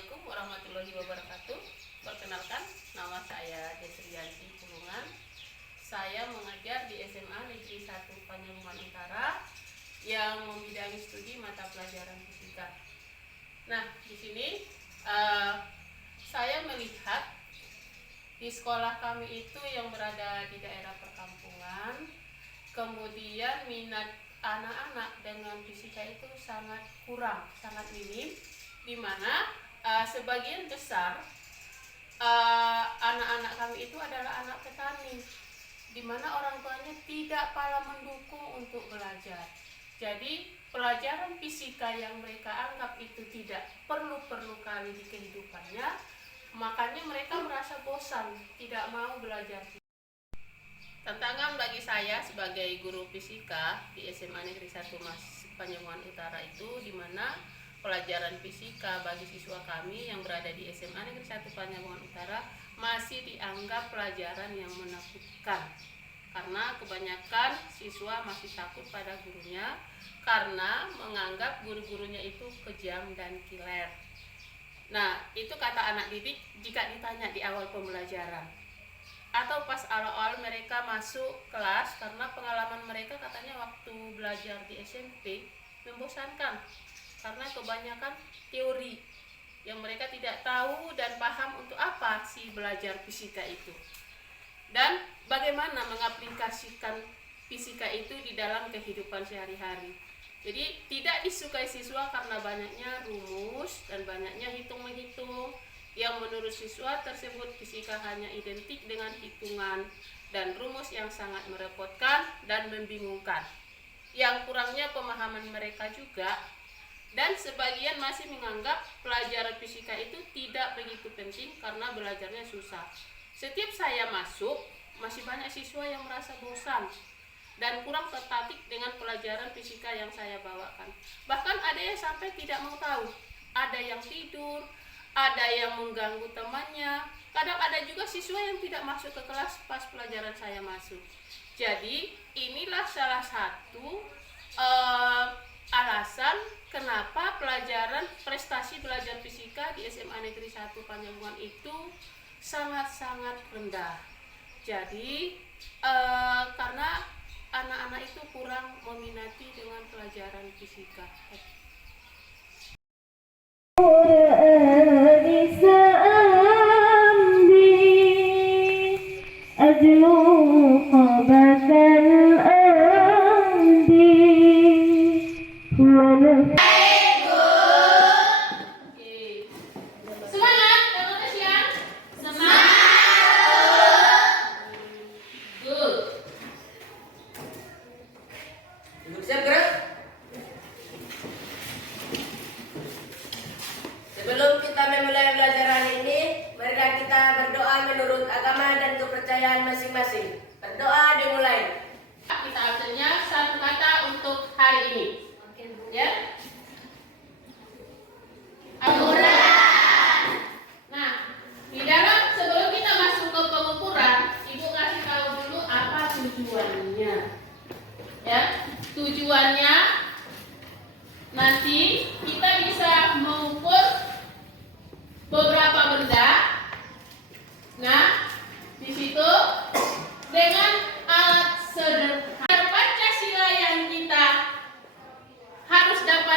Assalamualaikum warahmatullahi wabarakatuh. Perkenalkan, nama saya Desrianti Pulungan. Saya mengajar di SMA Negeri 1 Panjang Utara yang membidangi studi mata pelajaran fisika. Nah, di sini saya melihat di sekolah kami itu yang berada di daerah perkampungan, kemudian minat anak-anak dengan fisika itu sangat kurang, sangat minim, di mana sebagian besar anak-anak kami itu adalah anak petani, di mana orang tuanya tidak pala mendukung untuk belajar. Jadi pelajaran fisika yang mereka anggap itu tidak perlu kali di kehidupannya, makanya mereka merasa bosan, tidak mau belajar. Tantangan bagi saya sebagai guru fisika di SMA Negeri 1 Panjang Utara itu, di mana pelajaran fisika bagi siswa kami yang berada di SMA Negeri 1 Panjang Utara masih dianggap pelajaran yang menakutkan, karena kebanyakan siswa masih takut pada gurunya karena menganggap guru-gurunya itu kejam dan kiler. Nah, itu kata anak didik jika ditanya di awal pembelajaran atau pas awal-awal mereka masuk kelas, karena pengalaman mereka katanya waktu belajar di SMP membosankan karena kebanyakan teori yang mereka tidak tahu dan paham untuk apa sih belajar fisika itu dan bagaimana mengaplikasikan fisika itu di dalam kehidupan sehari-hari. Jadi tidak disukai siswa karena banyaknya rumus dan banyaknya hitung-menghitung yang menurut siswa tersebut fisika hanya identik dengan hitungan dan rumus yang sangat merepotkan dan membingungkan. Yang kurangnya pemahaman mereka juga, dan sebagian masih menganggap pelajaran fisika itu tidak begitu penting karena belajarnya susah. Setiap saya masuk, masih banyak siswa yang merasa bosan dan kurang tertarik dengan pelajaran fisika yang saya bawakan. Bahkan ada yang sampai tidak mau tahu, ada yang tidur, ada yang mengganggu temannya. Kadang ada juga siswa yang tidak masuk ke kelas pas pelajaran saya masuk. Jadi inilah salah satu alasan kenapa pelajaran prestasi belajar fisika di SMA Negeri 1 Panjang itu sangat-sangat rendah. Jadi karena anak-anak itu kurang meminati dengan pelajaran fisika. Sebelum kita memulai belajar hari ini, marilah kita berdoa menurut agama dan kepercayaan masing-masing. Berdoa dimulai. Kita absennya satu kata untuk hari ini. Ya. Al-Quran. Nah, di dalam sebelum kita masuk ke pengukuran, Ibu kasih tahu dulu apa tujuannya. Ya, tujuannya nanti kita bisa mengukur beberapa benda. Nah, di situ dengan alat sederhana. Pancasila yang kita harus dapat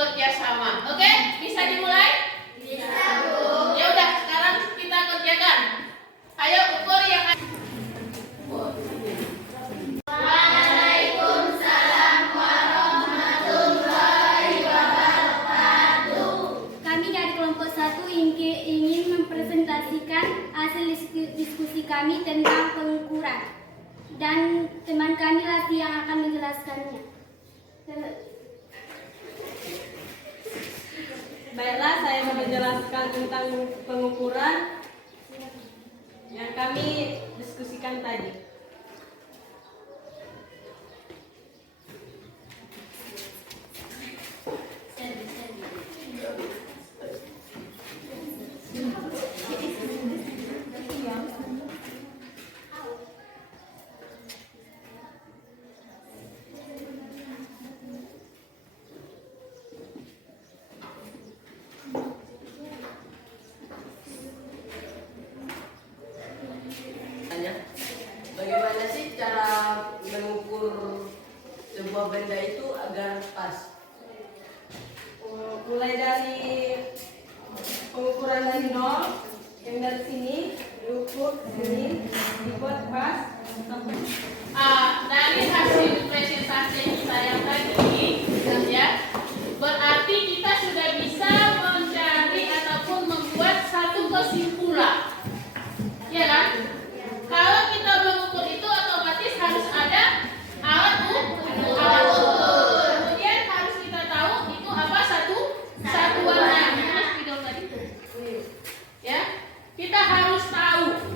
bekerja sama. Oke, bisa dimulai? Bisa, Bu. Ya udah, sekarang kita kerjakan. Ayo ukur yang ada. Kami dari kelompok 1 ingin mempresentasikan hasil diskusi kami tentang pengukuran. Dan teman kami lagi yang akan menjelaskannya. Baiklah, saya mau menjelaskan tentang pengukuran yang kami diskusikan tadi. Bagaimana sih cara mengukur sebuah benda itu agar pas? Mulai dari pengukuran dari nol, yang dari sini diukur sini, dibuat pas sampai. Dari hasil presentasi kita yang tadi, ya, berarti kita sudah bisa mencari ataupun membuat satu kesimpulan, ya kan? Kalau kita mengukur itu otomatis harus ada alat ukur. Kemudian harus kita tahu itu apa satuannya. Mana spidol tadi? Ya, kita harus tahu.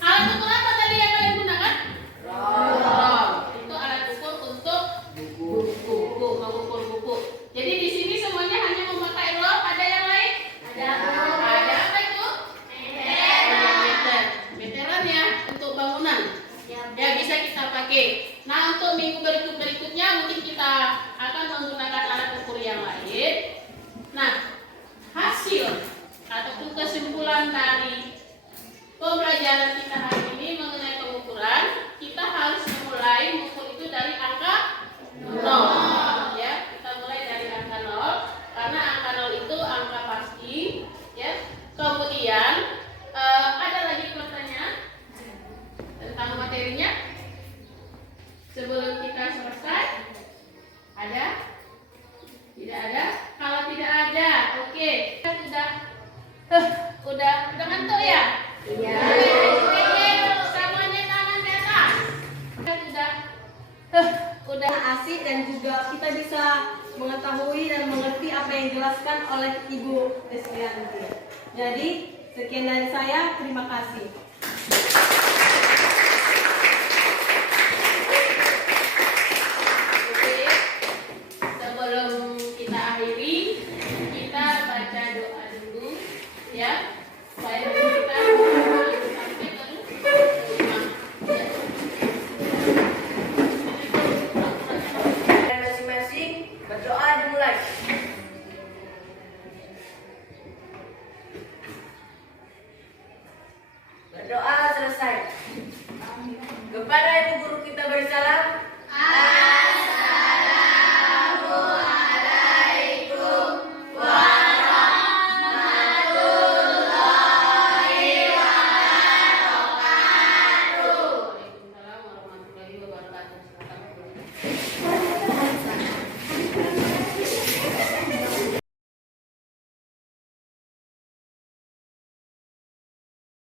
Alat ukur apa tadi yang kalian gunakan? Rom. Itu alat ukur untuk buku, mengukur buku. Jadi di sini semuanya hanya memakai rom. Ada yang lain? Ada apa itu? Meteran ya, untuk bangunan. Ya, bisa kita pakai. Nah, untuk minggu berikutnya mungkin kita akan menggunakan alat ukur yang lain. Nah, hasil ataupun kesimpulan dari pembelajaran kita hari ini mengenai pengukuran, kita harus memulai mengukur itu dari angka 0. Ya, kita mulai dari angka 0 karena angka 0 itu angka pasti, ya. Kemudian ada lagi pertanyaan tentang materinya sebelum kita selesai? Ada? Tidak ada? Kalau tidak ada, oke. Udah ngantuk ya? Iya. Semuanya tangan di atas. Udah Asik dan juga kita bisa mengetahui dan mengerti apa yang dijelaskan oleh Ibu Desvianti. Jadi, sekian dari saya. Terima kasih. Oke, sebelum kita akhiri, kita baca doa dulu, ya. Supaya kita sampai ke rumah. Dan masing-masing berdoa dimulai. Berdoa selesai. Kepada Ibu Guru kita beri salam.